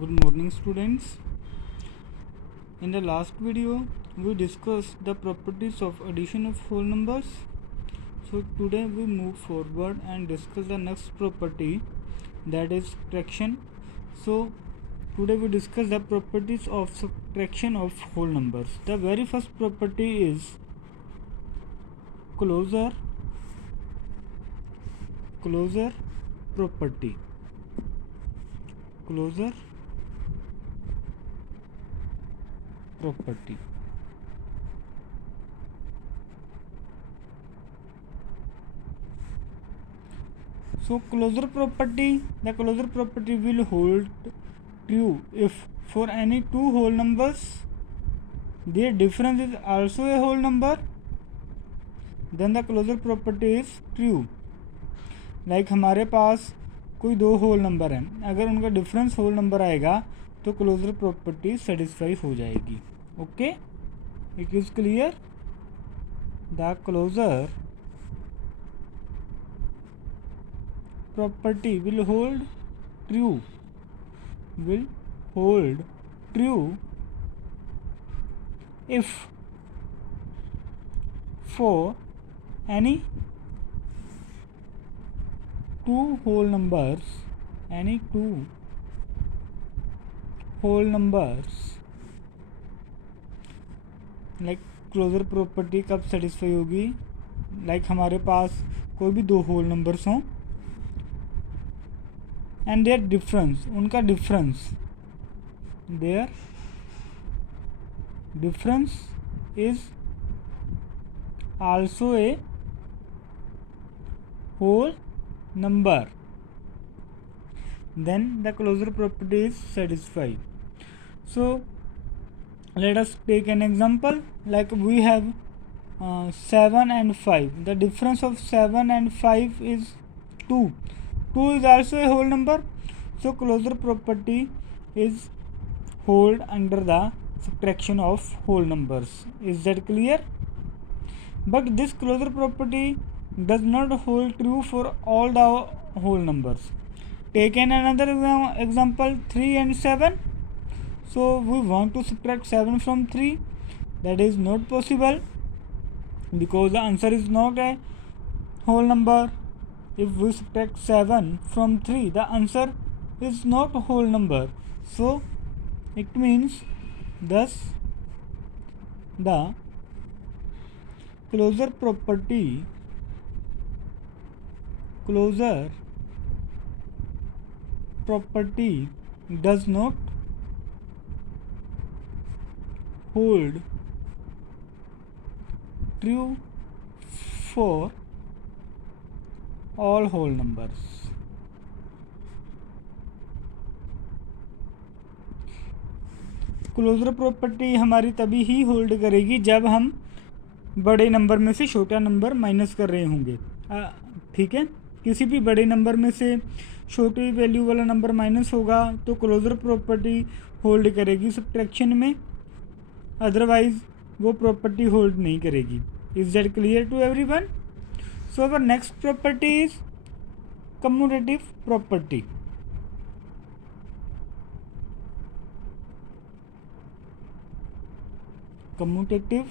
Good morning, students. In the last video we discussed the properties of addition of whole numbers. So today we move forward and discuss the next property, that is subtraction. So today we discuss the properties of subtraction of whole numbers. The very first property is closure property. Closure property. So the closure property will hold true if for any two whole numbers their difference is also a whole number, then the closure property is true. Like हमारे पास कोई दो whole number हैं, अगर उनका difference whole number आएगा तो closure property satisfy हो जाएगी. Okay, it is clear. The closure property will hold true if for any two whole numbers like closure property कब सेटिस्फाई होगी, लाइक हमारे पास कोई भी दो होल नंबर्स हों and their difference, उनका their difference is also a whole number, then the closure property is satisfied. So let us take an example, like we have 7 and 5. The difference of 7 and 5 is 2. 2 is also a whole number, so closure property is hold under the subtraction of whole numbers. Is that clear? But this closure property does not hold true for all the whole numbers. Take another example, 3 and 7. So we want to subtract 7 from 3. That is not possible because the answer is not a whole number. If we subtract 7 from 3, the answer is not a whole number. So it means thus the closure property does not hold true for all whole numbers. Closure property हमारी तभी ही hold करेगी जब हम बड़े number में से छोटा number minus कर रहे होंगे. ठीक है, किसी भी बड़े नंबर में से छोटी वैल्यू वाला नंबर माइनस होगा तो क्लोजर प्रॉपर्टी होल्ड करेगी सब्ट्रैक्शन में, अदरवाइज वो प्रॉपर्टी होल्ड नहीं करेगी. Is that clear to everyone? So our next property is commutative property. Commutative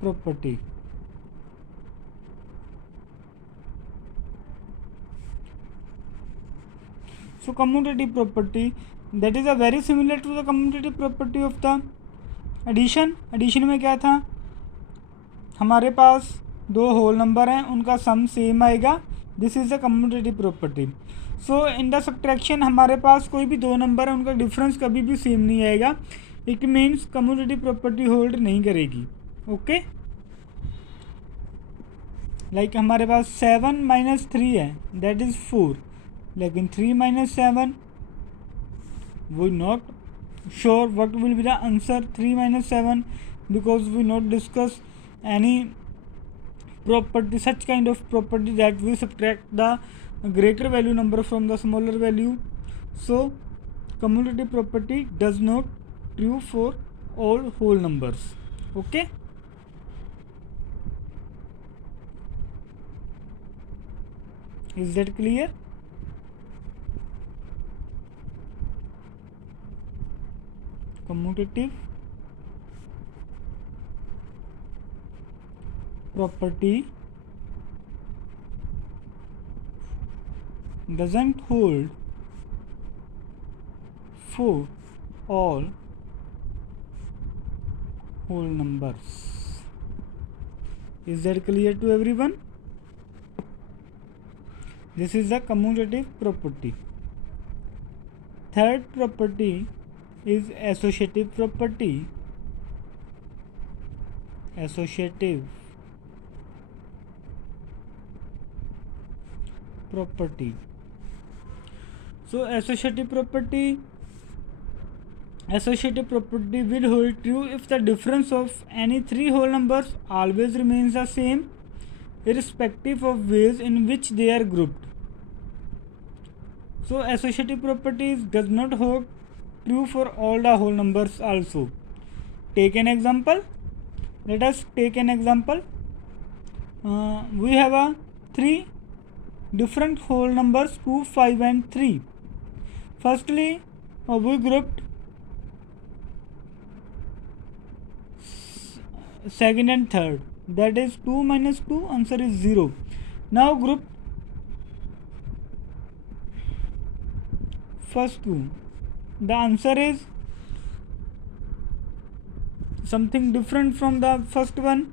property. So commutative property, that is a very similar to the commutative property of the addition. Addition में क्या था, हमारे पास दो whole number हैं, उनका सम same आएगा. This is the commutative property. So in the subtraction हमारे पास कोई भी दो नंबर है, उनका डिफरेंस कभी भी सेम नहीं आएगा. It means commutative property hold नहीं करेगी. ओके, लाइक हमारे पास 7 - 3 है, दैट इज 4, लेकिन 3 - 7 we not sure what will be the answer 3 - 7 because we not discuss any property, such kind of property that we subtract the greater value number from the smaller value. So commutative property does not true for all whole numbers. Okay, is that clear? commutative property doesn't hold for all whole numbers. Is that clear to everyone? This is the commutative property. Third property is associative property. Associative property. So associative property will hold true if the difference of any three whole numbers always remains the same, irrespective of ways in which they are grouped. So associative properties does not hold true for all the whole numbers also. Take an example. Let us take an example. We have a three different whole numbers 2, 5 and 3. Firstly, we grouped second and third, that is 2 minus 2, answer is 0. Now group first two, the answer is something different from the first one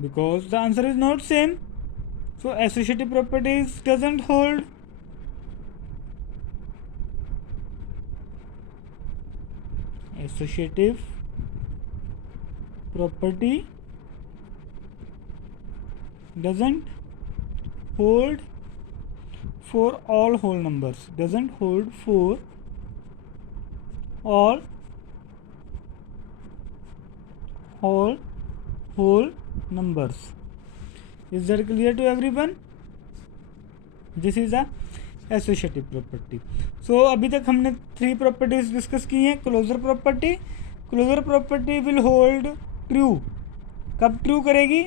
because the answer is not same. So associative properties doesn't hold. Associative property doesn't hold for all whole numbers. Doesn't hold for all whole numbers. Is that clear to everyone? This is a associative property. So अभी तक हमने three properties discuss की हैं. Closure property will hold true. कब true करेगी?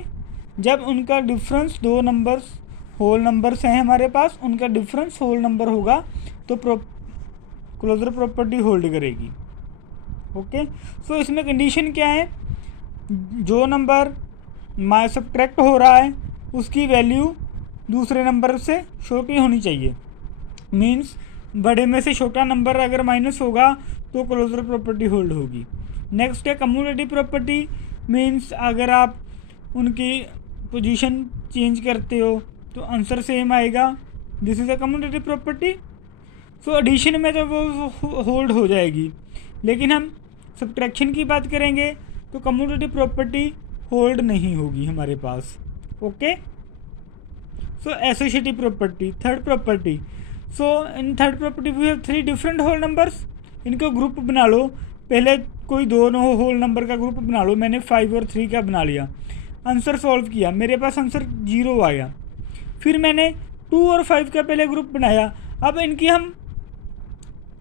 जब उनका difference दो नंबर्स होल नंबर्स हैं हमारे पास, उनका डिफरेंस होल नंबर होगा तो क्लोजर प्रॉपर्टी होल्ड करेगी. ओके, सो इसमें कंडीशन क्या है? जो नंबर सब्ट्रैक्ट हो रहा है उसकी वैल्यू दूसरे नंबर से छोटी होनी चाहिए. मीन्स बड़े में से छोटा नंबर अगर माइनस होगा तो क्लोजर प्रॉपर्टी होल्ड होगी. नेक्स्ट है कम्यूटेटिव प्रॉपर्टी. मीन्स अगर आप उनकी पोजीशन चेंज करते हो तो आंसर सेम आएगा. This is a commutative property. So addition में तो वो होल्ड हो जाएगी, लेकिन हम सब्ट्रैक्शन की बात करेंगे तो कम्यूटेटिव प्रॉपर्टी होल्ड नहीं होगी हमारे पास. Okay, so associative property, third property. So in third property we have three different whole numbers. इनको ग्रुप बना लो. पहले कोई दो होल नंबर का ग्रुप बना लो. मैंने 5 और 3 का बना लिया. आंसर सॉल्व किया, मेरे पास आंसर 0 आया. फिर मैंने 2 और 5 का पहले ग्रुप बनाया. अब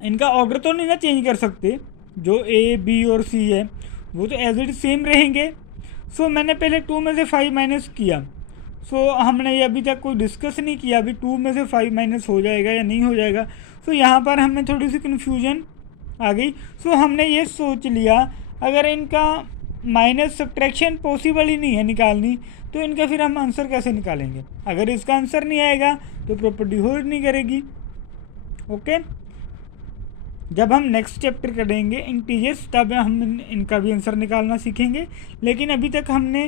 इनका ऑर्डर तो नहीं ना चेंज कर सकते. जो A, B और C है वो तो एज इट सेम रहेंगे. सो मैंने पहले 2 में से 5 माइनस किया. सो हमने ये अभी तक कोई डिस्कस नहीं किया अभी 2 में से 5 माइनस हो जाएगा या नहीं हो जाएगा. सो यहाँ पर हमें थोड़ी सी कन्फ्यूजन आ गई. सो हमने ये सोच लिया अगर इनका माइनस सब्ट्रैक्शन पॉसिबल ही नहीं है निकालनी, तो इनका फिर हम आंसर कैसे निकालेंगे? अगर इसका आंसर नहीं आएगा तो प्रॉपर्टी होल्ड नहीं करेगी. ओके, जब हम नेक्स्ट चैप्टर करेंगे इंटीजर्स तब हम इनका भी आंसर निकालना सीखेंगे. लेकिन अभी तक हमने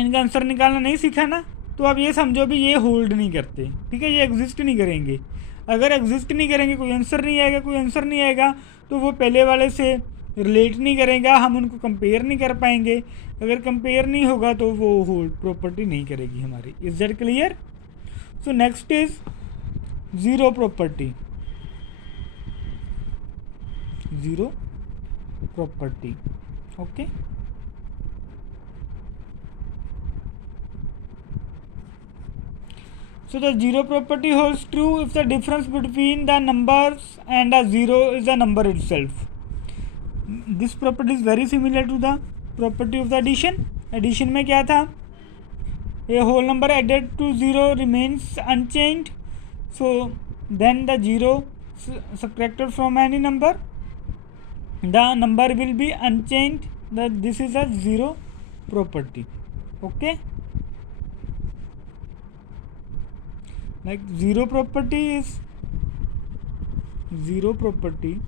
इनका आंसर निकालना नहीं सीखा ना, तो अब ये समझो भी ये होल्ड नहीं करते. ठीक है, ये एग्जिस्ट नहीं करेंगे. अगर एग्जिस्ट नहीं करेंगे, कोई आंसर नहीं आएगा तो वो पहले वाले से रिलेट नहीं करेगा, हम उनको कंपेयर नहीं कर पाएंगे. अगर कंपेयर नहीं होगा तो वो होल्ड प्रॉपर्टी नहीं करेगी हमारी. Is that clear? So next is zero property. Zero property. Okay, so the zero property holds true if the difference between the numbers and a zero is the number itself. This property is very similar to the property of the addition. Addition में क्या था? A whole number added to zero remains unchanged. So then the zero subtracted from any number the number will be unchanged, that this is a zero property. Okay, like zero property is zero property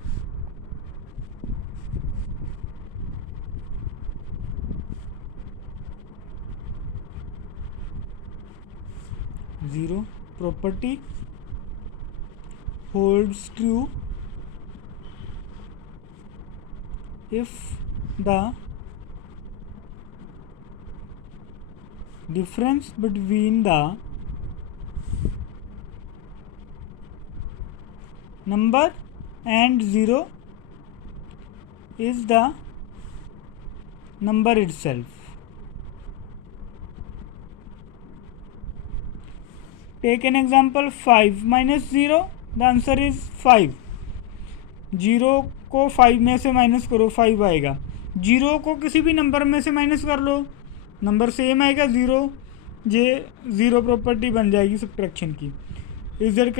zero property holds true if the difference between the number and 0 is the number itself. Take an example, 5 minus 0, the answer is 5. 0 को 5 में से minus करो, 5 आएगा. 0 को किसी भी number में से माइनस कर लो, नंबर सेम आएगा 0. ये ज़ीरो प्रॉपर्टी बन जाएगी सब्ट्रैक्शन की. Is there